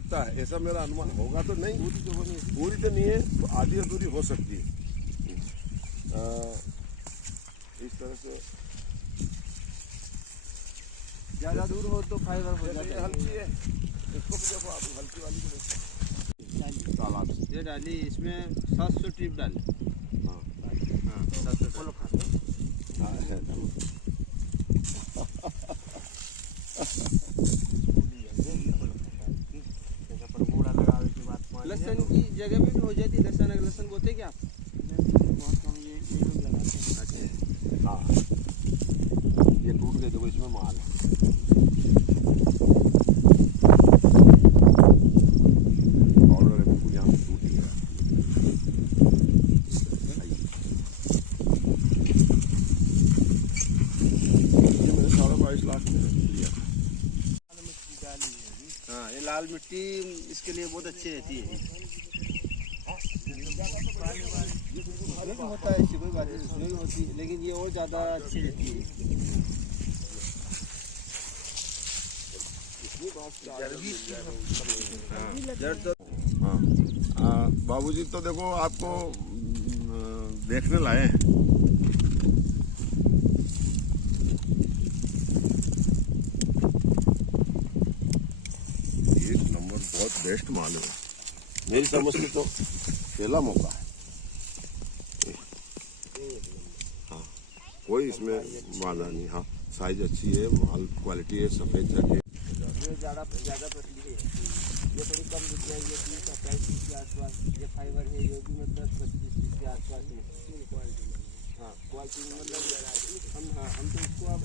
लगता है, ऐसा मेरा अनुमान। होगा तो नहीं, पूरी तो नहीं है, तो आधी अधूरी हो सकती है। इस तरह से ज्यादा दूर हो तो फाइबर हो जाता है। हल्की है, इसको भी देखो आप, हल्की वाली को देखो। तालाब ये डाली, इसमें 700 ट्रिप डाली। हाँ हाँ 700 लहसुन की जगह पे भी हो जाती है। लहसुन अगर लहसुन बोते क्या आप? हाँ, ये टूट गए, देखो इसमें माल है। पाउडर है बिल्कुल, यहाँ से टूट गया। ये मैंने 22.5 लाख में लिया। हाँ, ये लाल मिट्टी इसके लिए बहुत अच्छी रहती है। होता है, ऐसी कोई बात नहीं होती, लेकिन ये और ज़्यादा अच्छी रहती है। हाँ, बाबूजी तो देखो आपको देखने लाए हैं। एक नंबर, बहुत बेस्ट माल है मेरी समझ से, तो पहला मौका है। हाँ, कोई इसमें वादा नहीं। हाँ, साइज अच्छी है, माल क्वालिटी है, सफेद रखे। ये ज़्यादा पतली है, ये थोड़ी कम दिख रही है, 30-28 के आसपास। ये फाइबर है, ये भी मतलब 25-30 के आसपास है। हाँ, क्वालिटी मतलब हम तो इसको अब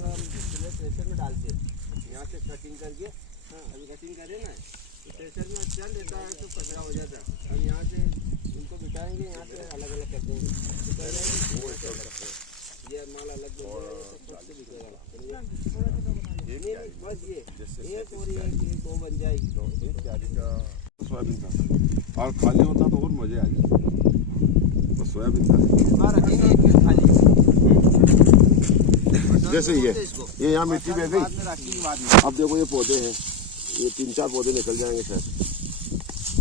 प्रेशर में डालते हैं, यहाँ से कटिंग करके। अभी कटिंग करें ना, तो प्रेशर में अच्छा देता है तो कचरा हो जाता है। हम यहाँ से इनको बिठाएंगे, यहाँ से अलग अलग कर देंगे। तो पहले ये माल अलग बिकेगा। बस ये एक और एक दो बन जाएगी। सोयाबीन का और खाली होता तो और मजे आ जाते। तो सोयाबीन का रखेंगे एक खाली, जैसे ये यहाँ मिट्टी बह गई। अब देखो ये पौधे हैं, ये 3-4 पौधे निकल जाएंगे शायद।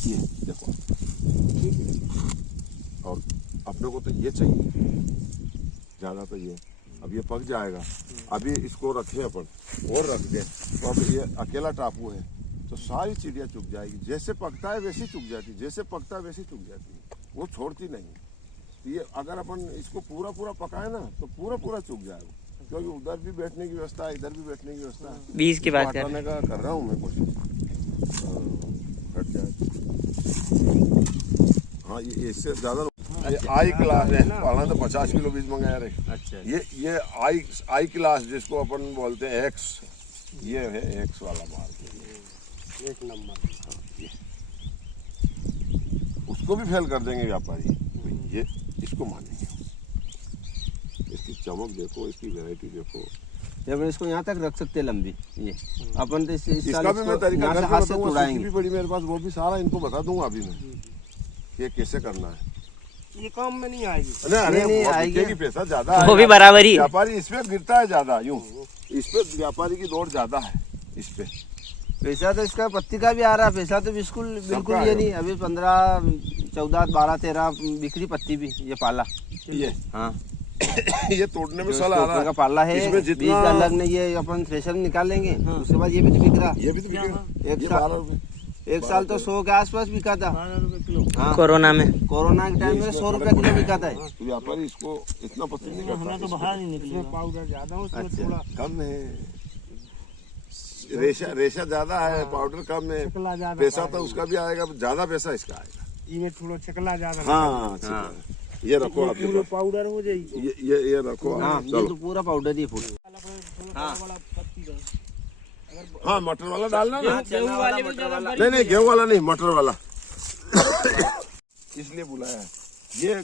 ये देखो, और अपने को तो ये चाहिए ज़्यादा, तो ये अब ये पक जाएगा। अभी इसको रखें अपन और रख दें, तो अब ये अकेला टापू है, तो सारी चिड़िया चुग जाएगी। जैसे पकता है वैसी चुग जाती है, जैसे पकता है वैसी चुग जाती है, वो छोड़ती नहीं। ये अगर अपन इसको पूरा पकाए ना, तो पूरा चुग जाएगा, क्योंकि उधर भी बैठने की व्यवस्था है, इधर भी बैठने की व्यवस्था है। बीज की बात हटाने का कर रहा हूँ मैं कोशिश, हट जाए। हाँ, ये इससे ज्यादा ये आई क्लास है, पहला तो 50 किलो बीज मंगाया रहे। अच्छा, ये आई क्लास जिसको अपन बोलते हैं एक्स, ये है एक्स वाला माल, एक नंबर। ये उसको भी फेल कर देंगे व्यापारी, तो ये इसको मानेंगे। इसकी चमक देखो, इसकी वैरायटी देखो। जब इसको यहाँ तक रख सकते हैं लंबी, ये अपन तो इसका भी मैं तरीका हाथ से भी पड़ी मेरे पास, वो भी सारा इनको बता दूंगा अभी मैं, ये कैसे करना है। ये काम में नहीं आएगी। नहीं आएगी, पैसा ज्यादा वो भी बराबर ही। व्यापारी इस पे गिरता है ज्यादा, यूं इस पे व्यापारी की दौड़ ज्यादा है इस पे। पैसा तो इसका पत्ती का भी आ रहा है, पैसा तो बिल्कुल ये नहीं। अभी 15, 14, 12, 13 बिक्री पत्ती भी, ये पाला ये। हाँ ये तोड़ने में साल आ रहा है, का पाला है। इसमें जितना अलग नहीं, ये अपन थ्रेशर में निकाल लेंगे। उसके बाद ये भी तो बिक रहा, ये भी तो बिकेगा। एक साल तो 100 के आसपास बिका था। हाँ, कोरोना में, कोरोना के टाइम में 100 रुपए किलो बिका था। तो व्यापारी इसको इतना पसंद नहीं करता, तो बाहर नहीं निकलेगा। पाउडर ज्यादा है, थोड़ा कम है, रेशा ज्यादा है, पाउडर कम है, पैसा तो उसका भी आएगा, ज्यादा पैसा इसका आएगा। इनमें थोड़ा छिकला ज्यादा। हाँ, ये रखो, पूरा पाउडर हो जाएगी। ये रखो। हाँ, ये तो पूरा पाउडर ही फूल। हाँ, मटर वाला डालना ना। नहीं नहीं, गेहूं वाला नहीं, मटर वाला। इसलिए बुलाया है। ये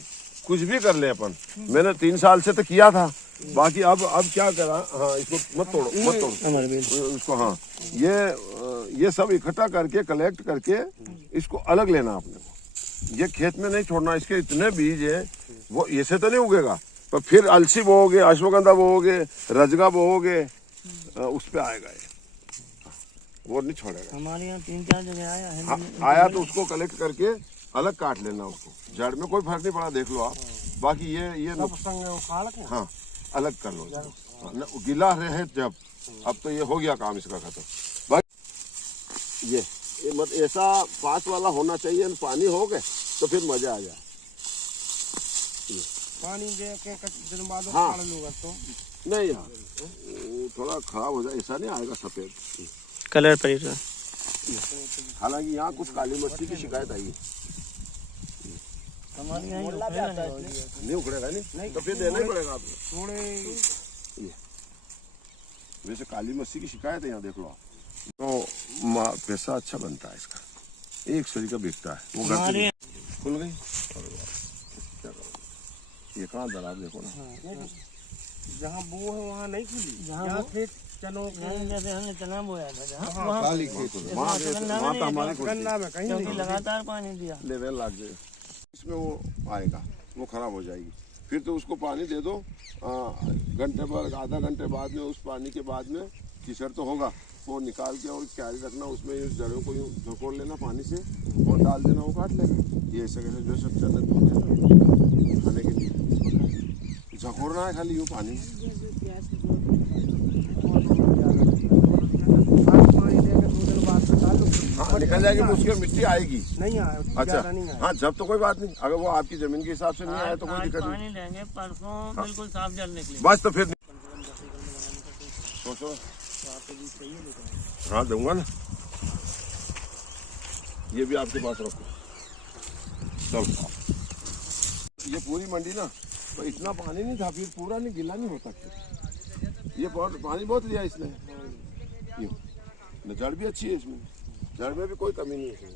कुछ भी कर ले अपन, मैंने 3 साल से तो किया था, बाकी अब क्या करा। हाँ, इसको मत तोड़ो इसको। हाँ, ये सब इकट्ठा करके, कलेक्ट करके इसको अलग लेना अपने को। ये खेत में नहीं छोड़ना, इसके इतने बीज है, वो ऐसे तो नहीं उगेगा, पर फिर अलसी बोओगे, अश्वगंधा बोओगे, रजगा बोओगे, उस पे आएगा ये। वो नहीं छोड़ेगा। हमारे यहाँ 3-4 जगह आया है। हाँ, आया तो उसको कलेक्ट करके अलग काट लेना उसको। जड़ में कोई फर्क नहीं पड़ा, देख लो आप। बाकी ये हाँ अलग कर लो इसको। हाँ, गीला रहे जब, अब तो ये हो गया काम इसका खत्म। बाकी ये मत ऐसा पास वाला होना चाहिए, पानी हो गए तो फिर मजा आ जाए। पानी दे के दिन बाद हाँ। काट लूंगा तो नहीं यार, वो थोड़ा खराब हो जाए, ऐसा नहीं आएगा सफेद कलर पड़ेगा। हालांकि यहाँ कुछ काली मच्छी की शिकायत आई है। हमारे यहाँ ही नहीं उखड़ेगा नहीं तो फिर देना ही पड़ेगा आपको। थोड़े वैसे काली मच्छी की शिकायत है यहाँ, देख लो आप। तो पैसा अच्छा बनता है इसका, 1 सरी का बिकता है। वो घर से खुल गई। क्या करोगे, ये कहाँ दरार देखो ना। जहाँ बो है वहाँ नहीं खुली, जहाँ जहाँ वो- खेत चनो जैसे हमने चना बोया था जहाँ, खाली खेत हो गए। वहाँ तो हमारे खुल गन्ना में कहीं क्योंकि नहीं। लगातार पानी दिया। लेवल लग जाए, इसमें वो आएगा, वो खराब हो जाएगी। फिर तो उसको पानी दे दो, घंटे बाद, आधा घंटे बाद में, उस पानी के बाद में कीचड़ तो होगा, वो निकाल के और क्यारी रखना, उसमें इस जड़ों को यूँ झकोड़ लेना पानी से और डाल देना, वो काट लेगा। ये ऐसे कैसे जो सब चने धोते हैं खाने के लिए, झकोड़ना है खाली यूँ पानी में। पानी देकर 2 दिन बाद डाल लो। हाँ निकल जाएगी, उसके मिट्टी आएगी। नहीं आया, अच्छा ज्यादा नहीं आया। हाँ, जब तो कोई बात नहीं, अगर वो आपकी जमीन के हिसाब से नहीं आया तो कोई आज दिक्कत नहीं। पानी लेंगे, परसों बिल्कुल साफ जल निकले। बस तो फिर सोचो। हाँ दूंगा ना, ये भी आपके पास रखो। चलो, ये पूरी मंडी ना तो इतना पानी नहीं था, फिर पूरा नहीं गीला नहीं होता। ये पानी बहुत लिया इसने। यूँ। जड़ भी अच्छी है इसमें, जड़ में भी कोई कमी नहीं है इसमें।